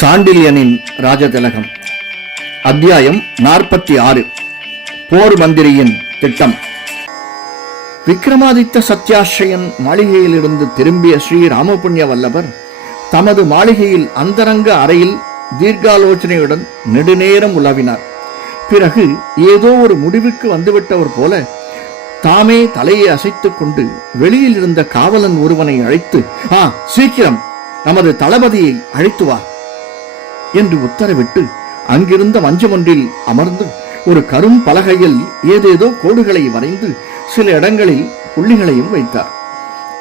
சாண்டில்யனின் ராஜதிலகம். அத்தியாயம் 46. போர் மந்திரியின் திட்டம். விக்ரமாதித்த சத்யாஸ்ரயன் மாளிகையிலிருந்து திரும்பிய ஸ்ரீ ராமபுண்ணிய வல்லபர் தமது மாளிகையில் அந்தரங்க அறையில் தீர்க்காலோசனையுடன் நெடுநேரம் உலாவினார். பிறகு ஏதோ ஒரு முடிவுக்கு வந்துவிட்டவர் போல தாமே தலையை அசைத்துக் கொண்டு வெளியில் இருந்த காவலன் ஒருவனை அழைத்து, சீக்கிரம் நமது தளபதியை அழைத்து வா என்று உத்தரவிட்டு அங்கிருந்த மஞ்சம் ஒன்றில் அமர்ந்து ஒரு கரும் பலகையில் ஏதேதோ கோடுகளை வரைந்து சில இடங்களில் புள்ளிகளையும் வைத்தார்.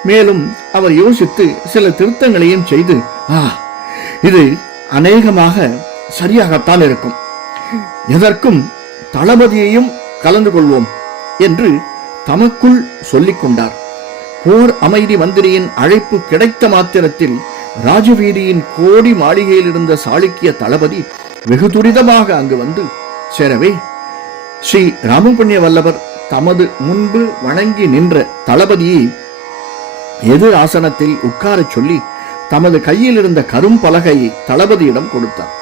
மேலும் அவர் யோசித்து சில திருத்தங்களையும் செய்து, இது அநேகமாக சரியாகத்தான் இருக்கும், எதற்கும் தளபதியையும் கலந்து கொள்வோம் என்று தமக்குள் சொல்லிக் கொண்டார். போர் அமைதி மந்திரியின் அழைப்பு கிடைத்த மாத்திரத்தில் ராஜவீதியின் கோடி மாளிகையில் இருந்த சாளுக்கிய தளபதி வெகு துரிதமாக அங்கு வந்து சேரவே, ஸ்ரீ ராமபுண்ணிய வல்லவர் தமது முன்பு வணங்கி நின்ற தளபதியை எதிர் ஆசனத்தில் உட்காரச் சொல்லி தமது கையில் இருந்த கரும் பலகையை தளபதியிடம் கொடுத்தார்.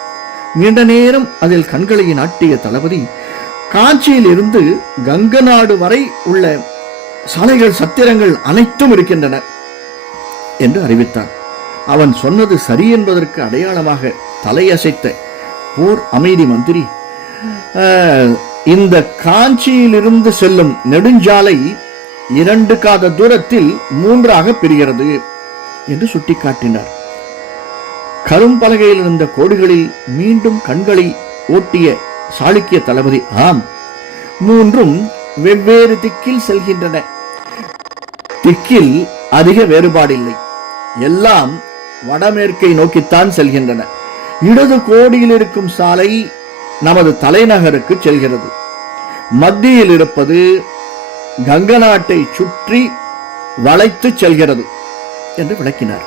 நீண்ட நேரம் அதில் கண்களை நாட்டிய தளபதி காஞ்சியில் இருந்து கங்கநாடு வரை உள்ள சாலைகள் சத்திரங்கள் அனைத்தும் இருக்கின்றன என்று அறிவித்தார். அவன் சொன்னது சரி என்பதற்கு அடையாளமாக தலையசைத்த போர் அமைதி மந்திரி, இந்த காஞ்சியிலிருந்து செல்லும் நெடுஞ்சாலை 2 காத தூரத்தில் 3ஆக பிரிகிறது என்று சுட்டிக்காட்டினார். கரும்பலகையில் இருந்த கோடுகளில் மீண்டும் கண்களை ஓட்டிய சாளுக்கிய தளபதி, 3ம் வெவ்வேறு திக்கில் செல்கின்றன. திக்கில் அதிக வேறுபாடில்லை, எல்லாம் வடமேற்கை நோக்கித்தான் செல்கின்றன. இடது கோடியில் இருக்கும் சாலை நமது தலைநகருக்கு செல்கிறது. மத்தியில் இருப்பது கங்க நாட்டை சுற்றி வளைத்து செல்கிறது என்று விளக்கினார்.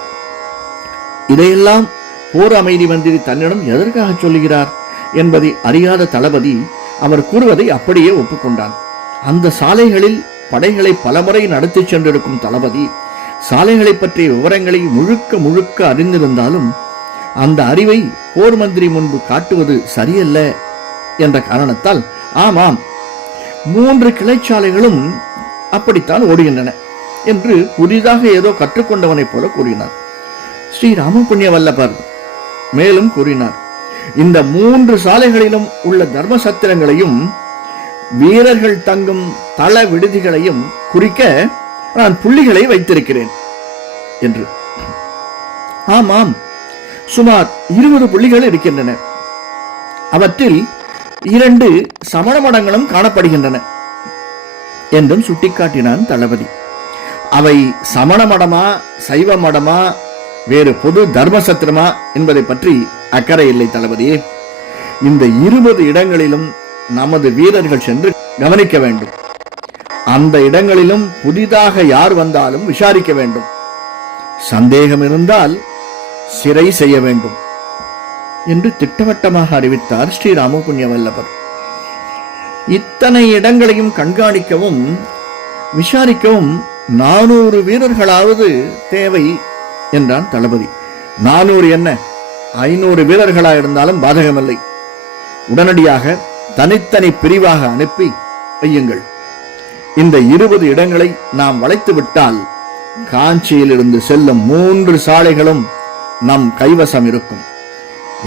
இதையெல்லாம் போர் அமைதி மந்திரி தன்னிடம் எதற்காக சொல்லுகிறார் என்பதை அறியாத தளபதி அவர் கூறுவதை அப்படியே ஒப்புக்கொண்டான். அந்த சாலைகளில் படைகளை பலமுறை நடத்தி சென்றிருக்கும் தளபதி சாலைகளை பற்றிய விவரங்களை முழுக்க அறிந்திருந்தாலும் அந்த அறிவை போர் மந்திரி முன்பு காட்டுவது சரியல்ல என்ற காரணத்தால், ஆமாம் 3 கிளைச்சாலைகளும் அப்படித்தான் ஓடுகின்றன என்று புதிதாக ஏதோ கற்றுக்கொண்டவனைப் போல கூறினார். ஸ்ரீ ராமபுண்ணிய வல்லபர் மேலும் கூறினார், இந்த 3 சாலைகளிலும் உள்ள தர்ம சத்திரங்களையும் வீரர்கள் தங்கும் தள விடுதிகளையும் குறிக்க நான் புள்ளிகளை வைத்திருக்கிறேன் என்று. ஆமாம், சுமார் 20 புள்ளிகள் இருக்கின்றன. அவற்றில் 2 சமண மடங்களும் காணப்படுகின்றன என்றும் சுட்டிக்காட்டினான் தளபதி. அவை சமண மடமா சைவ மடமா வேறு பொது தர்மசத்திரமா என்பதை பற்றி அக்கறை இல்லை தளபதியே. இந்த 20 இடங்களிலும் நமது வீரர்கள் சென்று கவனிக்க வேண்டும். அந்த இடங்களிலும் புதிதாக யார் வந்தாலும் விசாரிக்க வேண்டும். சந்தேகம் இருந்தால் சிறை செய்ய வேண்டும் என்று திட்டவட்டமாக அறிவித்தார் ஸ்ரீ ராமபுண்ணிய வல்லபர். இத்தனை இடங்களையும் கண்காணிக்கவும் விசாரிக்கவும் 400 வீரர்களாவது தேவை என்றான் தளபதி. 400 என்ன, 500 வீரர்களா இருந்தாலும் பாதகமில்லை. உடனடியாக தனித்தனி பிரிவாக அனுப்பி வையுங்கள். இந்த 20 இடங்களை நாம் வளைத்து விட்டால் காஞ்சியில் இருந்து செல்லும் 3 சாலைகளும் நம் கைவசம் இருக்கும்.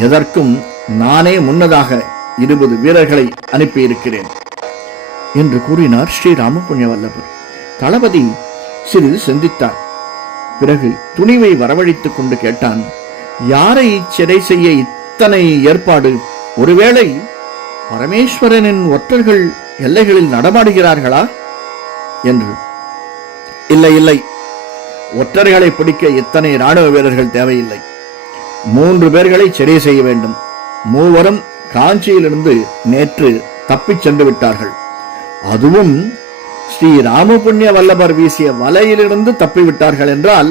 எதற்கும் நானே முன்னதாக 20 வீரர்களை அனுப்பியிருக்கிறேன் என்று கூறினார் ஸ்ரீ ராமபுண்ணிய வல்லபர். தளபதி சிறிது சிந்தித்தார். பிறகு துணிவை வரவழைத்துக் கொண்டு கேட்டான், யாரை சிறை செய்ய இத்தனை ஏற்பாடு? ஒருவேளை பரமேஸ்வரனின் ஒற்றர்கள் எல்லைகளில் நடமாடுகிறார்களா என்று. இல்லை, ஒற்றர்களை பிடிக்க இத்தனை ராணுவ வீரர்கள் தேவையில்லை. 3 பேர்களை சிறை செய்ய வேண்டும். 3வரும் காஞ்சியிலிருந்து நேற்று தப்பிச் சென்று விட்டார்கள். அதுவும் ஸ்ரீ ராமபுண்ணிய வல்லபர் வீசிய வலையிலிருந்து தப்பிவிட்டார்கள் என்றால்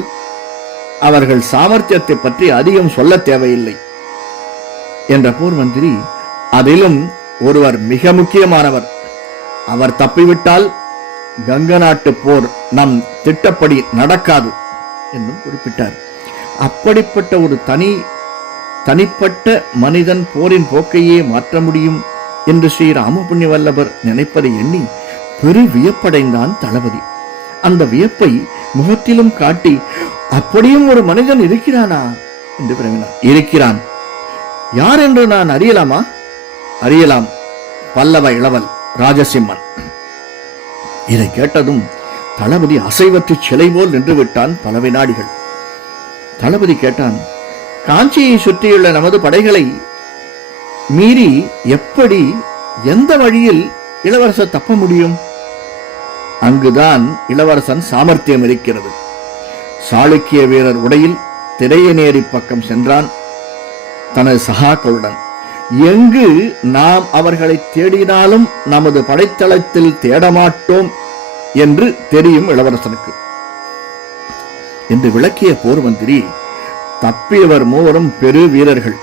அவர்கள் சாமர்த்தியத்தை பற்றி அதிகம் சொல்ல தேவையில்லை என்ற போர் மந்திரி, அதிலும் ஒருவர் மிக முக்கியமானவர், அவர் தப்பிவிட்டால் கங்க நாட்டு போர் நம் திட்டப்படி நடக்காது என்றும் குறிப்பிட்டார். அப்படிப்பட்ட ஒரு தனி தனிப்பட்ட மனிதன் போரின் போக்கையே மாற்ற முடியும் என்று ஸ்ரீ ராமபுண்ணிய வல்லபர் நினைப்பதை எண்ணி பெரு வியப்படைந்தான் தளபதி. அந்த வியப்பை முகத்திலும் காட்டி, அப்படியும் ஒரு மனிதன் இருக்கிறானா என்று வினவினார். இருக்கிறான். யார் என்று நான் அறியலாமா? அறியலாம், பல்லவ இளவல் ராஜசிம்மன். இதை கேட்டதும் தளபதி அசைவற்று சிலை போல் நின்று விட்டான். பல வினாடிகள். தளபதி கேட்டான், காஞ்சியை சுற்றியுள்ள நமது படைகளை மீறி எப்படி, எந்த வழியில் இளவரசர் தப்ப முடியும்? அங்குதான் இளவரசன் சாமர்த்தியம் இருக்கிறது. சாளுக்கிய வீரர் உடையில் திரையநேரி பக்கம் சென்றான் தனது சகாக்களுடன். எங்கு நாம் அவர்களை தேடினாலும் நமது படைத்தளத்தில் தேடமாட்டோம் என்று தெரியும் இளவரசனுக்கு என்று விளக்கிய போர் மந்திரி, தப்பியவர் மூவரும் பெரு வீரர்கள்.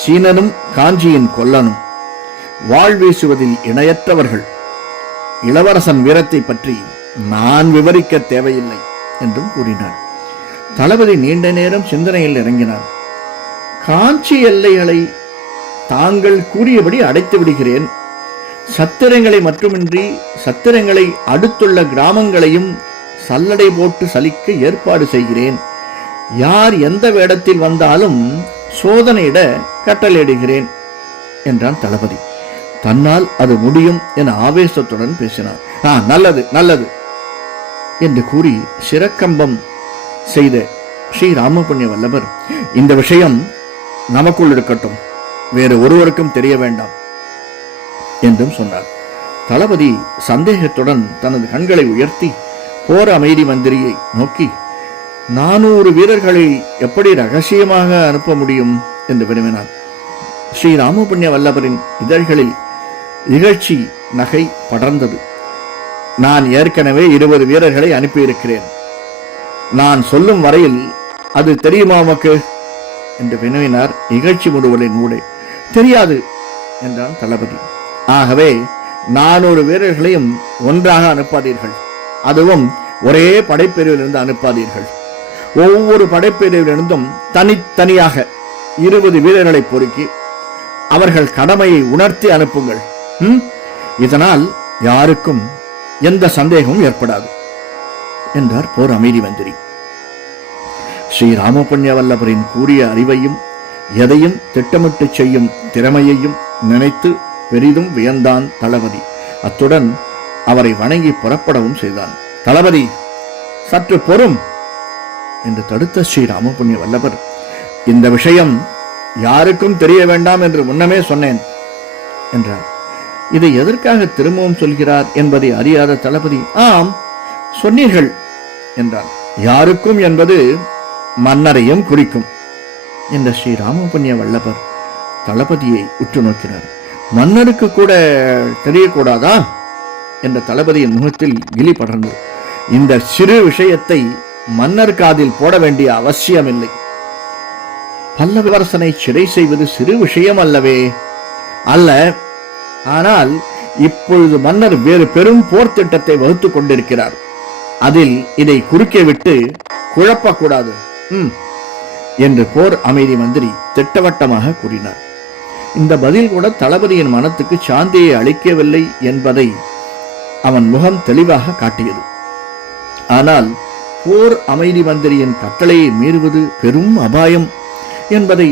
சீனனும் காஞ்சியின் கொல்லனும் வாழ் வீசுவதில் இணையற்றவர்கள். இளவரசன் வீரத்தை பற்றி நான் விவரிக்க தேவையில்லை என்றும் கூறினார். தளபதி நீண்ட நேரம் சிந்தனையில் இறங்கினார். காஞ்சி எல்லைகளை தாங்கள் கூறியபடி அடைத்து விடுகிறேன். சத்திரங்களை மட்டுமின்றி சத்திரங்களை அடுத்துள்ள கிராமங்களையும் சல்லடை போட்டு சலிக்க ஏற்பாடு செய்கிறேன். யார் எந்த வேடத்தில் வந்தாலும் சோதனையிட கட்டளையிடுகிறேன் என்றான் தளபதி. தன்னால் அது முடியும் என ஆவேசத்துடன் பேசினார். நல்லது நல்லது என்று கூறி சிரக்கம்பம் செய்த ஸ்ரீ ராமபுண்ணிய வல்லபர், இந்த விஷயம் நமக்குள் இருக்கட்டும், வேறு ஒருவருக்கும் தெரிய வேண்டாம் என்றும் சொன்னார். தளபதி சந்தேகத்துடன் தனது கண்களை உயர்த்தி போர் அமைதி மந்திரியை நோக்கி, 400 வீரர்களை எப்படி ரகசியமாக அனுப்ப முடியும் என்று விரும்பினார். ஸ்ரீ ராமபுண்ணிய வல்லபரின் இதழ்களில் இகழ்ச்சி நகை படர்ந்தது. நான் ஏற்கனவே 20 வீரர்களை அனுப்பியிருக்கிறேன். நான் சொல்லும் வரையில் அது தெரியுமா உமக்கு என்று வினவினார் இகழ்ச்சி முடுவலின் ஊடே. தெரியாது என்றான் தளபதி. ஆகவே 400 வீரர்களையும் ஒன்றாக அனுப்பாதீர்கள். அதுவும் ஒரே படைப்பிரிவிலிருந்து அனுப்பாதீர்கள். ஒவ்வொரு படைப்பிரிவிலிருந்தும் தனித்தனியாக 20 வீரர்களை பொறுக்கி அவர்கள் கடமையை உணர்த்தி அனுப்புங்கள். இதனால் யாருக்கும் எந்த சந்தேகமும் ஏற்படாது என்றார் போர் அமைதி மந்திரி. ஸ்ரீ ராமபுண்ணிய வல்லபரின் கூறிய அறிவையும் எதையும் திட்டமிட்டு செய்யும் திறமையையும் நினைத்து பெரிதும் வியந்தான் தளபதி. அத்துடன் அவரை வணங்கி புறப்படவும் செய்தான். தளபதி, சற்று பொறும் என்று தடுத்த ஸ்ரீ ராமபுண்ணிய வல்லபர், இந்த விஷயம் யாருக்கும் தெரிய வேண்டாம் என்று முன்னமே சொன்னேன் என்றார். இதை எதற்காக திரும்பவும் சொல்கிறார் என்பதை அறியாத தளபதி, ஆம் சொன்னீர்கள் என்றார். யாருக்கும் என்பது மன்னரையும் குறிக்கும் என்ற ஸ்ரீ ராமபுண்ணிய வல்லபர் தளபதியை உற்று நோக்கினார். மன்னருக்கு கூட தெரியக்கூடாதா என்ற தளபதியின் முகத்தில் கிளி படர்ந்தது. இந்த சிறு விஷயத்தை மன்னர் காதில் போட வேண்டிய அவசியமில்லை. பல்லவரசனை சிறை செய்வது சிறு விஷயம் அல்லவே. அல்ல. ஆனால் இப்பொழுது மன்னர் வேறு பெரும் போர் திட்டத்தை வகுத்துக் கொண்டிருக்கிறார். அதில் இதை குறுக்கே விட்டு குழப்பக்கூடாது என்று போர் அமைதி மந்திரி திட்டவட்டமாக கூறினார். இந்த பதில் கூட தளபதியின் மனத்துக்கு சாந்தியை அளிக்கவில்லை என்பதை அவன் முகம் தெளிவாக காட்டியது. ஆனால் போர் அமைதி மந்திரியின் கட்டளையை மீறுவது பெரும் அபாயம் என்பதை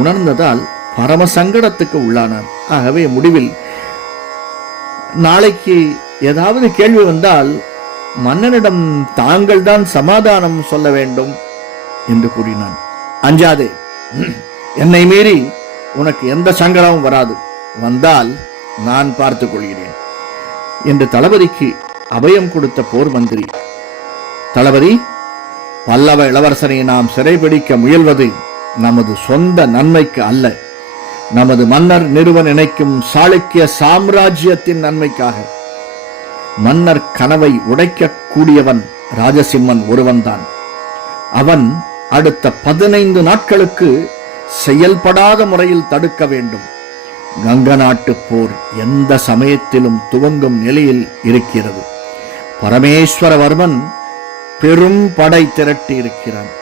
உணர்ந்ததால் பரம சங்கடத்துக்கு உள்ளானான். ஆகவே முடிவில், நாளைக்கு ஏதாவது கேள்வி வந்தால் மன்னனிடம் தாங்கள் தான் சமாதானம் சொல்ல வேண்டும் என்று கூறினான். அஞ்சாதே, என்னை மீறி உனக்கு எந்த சங்கடமும் வராது. வந்தால் நான் பார்த்துக் கொள்கிறேன் என்று தளபதிக்கு அபயம் கொடுத்த போர் மந்திரி, தளபதி, பல்லவ இளவரசனை நாம் சிறைபிடிக்க முயல்வது நமது சொந்த நன்மைக்கு அல்ல, நமது மன்னர் நிறுவ நினைக்கும் சாளுக்கிய சாம்ராஜ்யத்தின் நன்மைக்காக. மன்னர் கனவை உடைக்க கூடியவன் ராஜசிம்மன் ஒருவன்தான். அவன் அடுத்த 15 நாட்களுக்கு செயல்படாத முறையில் தடுக்க வேண்டும். கங்க நாட்டு போர் எந்த சமயத்திலும் துவங்கும் நிலையில் இருக்கிறது. பரமேஸ்வரவர்மன் பெரும் படை திரட்டி இருக்கிறான்.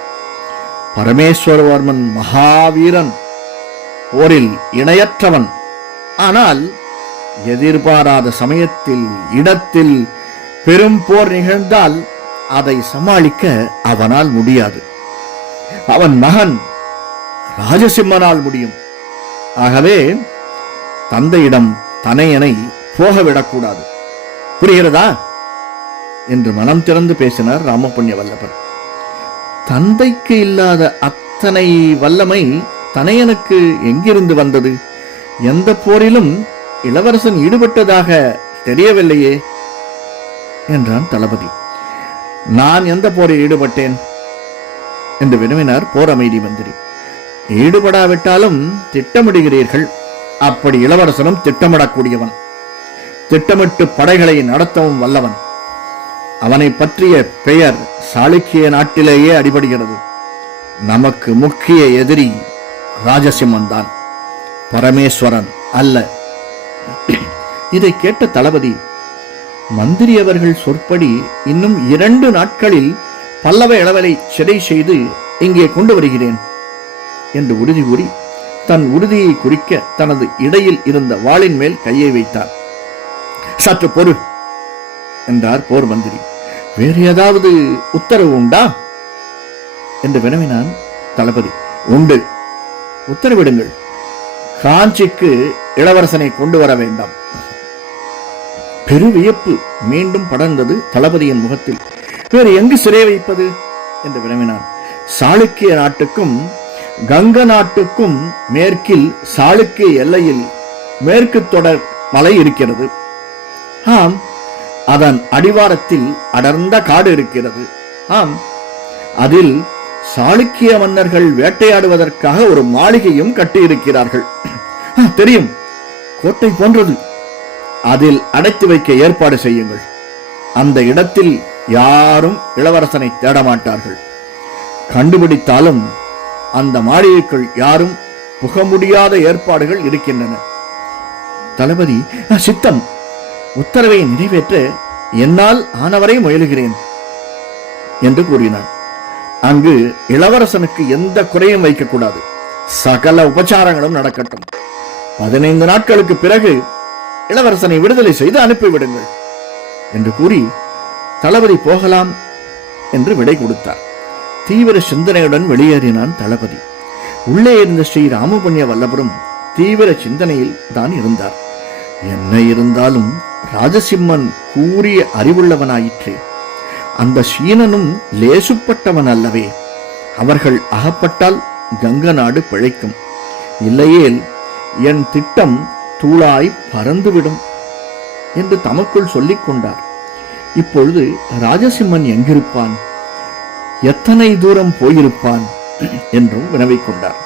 பரமேஸ்வரவர்மன் மகாவீரன் போரில் இணையற்றவன். ஆனால் எதிர்பாராத சமயத்தில் இடத்தில் பெரும் போர் நிகழ்ந்தால் அதை சமாளிக்க அவனால் முடியாது. அவன் மகன் ராஜசிம்மனால் முடியும். ஆகவே தந்தையிடம் தனையனை போகவிடக்கூடாது. புரிகிறதா என்று மனம் திறந்து பேசினார் ராமபுண்ணிய வல்லபர். தந்தைக்கு இல்லாத அத்தனை வல்லமை தனையனுக்கு எங்கிருந்து வந்தது? எந்த போரிலும் இளவரசன் ஈடுபட்டதாக தெரியவில்லையே என்றான் தளபதி. நான் எந்த போரில் ஈடுபட்டேன் என்று வினவினார் போர் அமைதி மந்திரி. ஈடுபடாவிட்டாலும் திட்டமிடுகிறீர்கள். அப்படி இளவரசனும் திட்டமிடக்கூடியவன், திட்டமிட்டு படைகளை நடத்தவும் வல்லவன். அவனை பற்றிய பெயர் சாளுக்கிய நாட்டிலேயே அடிபடுகிறது. நமக்கு முக்கிய எதிரி ராஜசிம்மன் தான், பரமேஸ்வரன் அல்ல. இதை கேட்ட தளபதி, மந்திரி அவர்கள் சொற்படி இன்னும் 2 நாட்களில் பல்லவ இளவலை சிறை செய்து இங்கே கொண்டு வருகிறேன் என்று உறுதி கூறி தன் உறுதியை குறிக்க தனது இடையில் இருந்த வாளின் மேல் கையை வைத்தார். சற்று பொறு என்றார் போர் மந்திரி. வேறு ஏதாவது உத்தரவு உண்டா என்று வினவினான் தளபதி. உண்டு, உத்தரவிடுங்கள். காஞ்சிக்கு இளவரசனை கொண்டு வர வேண்டாம். பெருவியப்பு மீண்டும் படர்ந்தது தளபதியின் முகத்தில். வேறு எங்கு சிறை வைப்பது என்று வினவினார். சாளுக்கிய நாட்டுக்கும் கங்க நாட்டுக்கும் மேற்கில் சாளுக்கிய எல்லையில் மேற்கு தொடர் மலை இருக்கிறது. ஆம், அதன் அடிவாரத்தில் அடர்ந்த காடு இருக்கிறது. ஆம், அதில் சாளுக்கிய மன்னர்கள் வேட்டையாடுவதற்காக ஒரு மாளிகையும் கட்டியிருக்கிறார்கள். தெரியும், கோட்டை போன்றது. அதில் அடைத்து வைக்க ஏற்பாடு செய்யுங்கள். அந்த இடத்தில் யாரும் இளவரசனை தேடமாட்டார்கள். கண்டுபிடித்தாலும் அந்த மாளிகைக்குள் யாரும் புக முடியாத ஏற்பாடுகள் இருக்கின்றன. தளபதி, சித்தம். உத்தரவை நிறைவேற்ற என்னால் ஆனவரை முயலுகிறேன் என்று கூறினான். அங்கு இளவரசனுக்கு எந்த குறையும் வைக்கக்கூடாது. சகல உபச்சாரங்களும் நடக்கட்டும். 15 நாட்களுக்கு பிறகு இளவரசனை விடுதலை செய்து அனுப்பிவிடுங்கள் என்று கூறி தளபதி போகலாம் என்று விடை கொடுத்தார். தீவிர சிந்தனையுடன் வெளியேறினான் தளபதி. உள்ளே இருந்த ஸ்ரீ ராமபுண்ணிய வல்லபரும் தீவிர சிந்தனையில் தான் இருந்தார். என்ன இருந்தாலும் ராஜசிம்மன் கூறிய அறிவுள்ளவனாயிற்றே. அந்த சீனனும் லேசுப்பட்டவன் அல்லவே. அவர்கள் அகப்பட்டால் கங்க நாடு பிழைக்கும். இல்லையேல் என் திட்டம் தூளாய் பறந்துவிடும் என்று தமக்குள் சொல்லிக் கொண்டார். இப்பொழுது ராஜசிம்மன் எங்கிருப்பான், எத்தனை தூரம் போயிருப்பான் என்றும் வினவிக் கொண்டார்.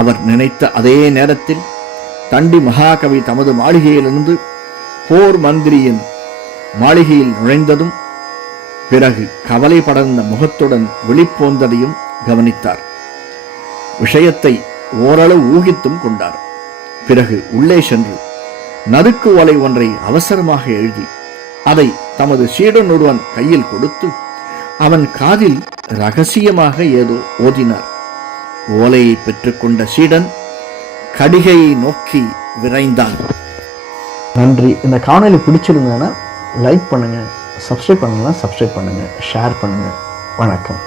அவர் நினைத்த அதே நேரத்தில் தண்டி மகாகவி தமது மாளிகையிலிருந்து போர் மந்திரியின் மாளிகையில் நுழைந்ததும் பிறகு கவலை படர்ந்த முகத்துடன் விழிப்போந்ததையும் கவனித்தார். விஷயத்தை ஓரளவு ஊகித்தும் கொண்டார். பிறகு உள்ளே சென்று நறுக்கு ஓலை ஒன்றை அவசரமாக எழுதி அதை தமது சீடன் ஒருவன் கையில் கொடுத்து அவன் காதில் ரகசியமாக ஏதோ ஓதினார். ஓலையை பெற்றுக்கொண்ட சீடன் கடிகையை நோக்கி விரைந்தான். நன்றி. இந்த காணொளி பிடிச்சிருந்ததுன்னா லைக் பண்ணுங்க, சப்ஸ்கிரைப் பண்ணுங்க, ஷேர் பண்ணுங்க. வணக்கம்.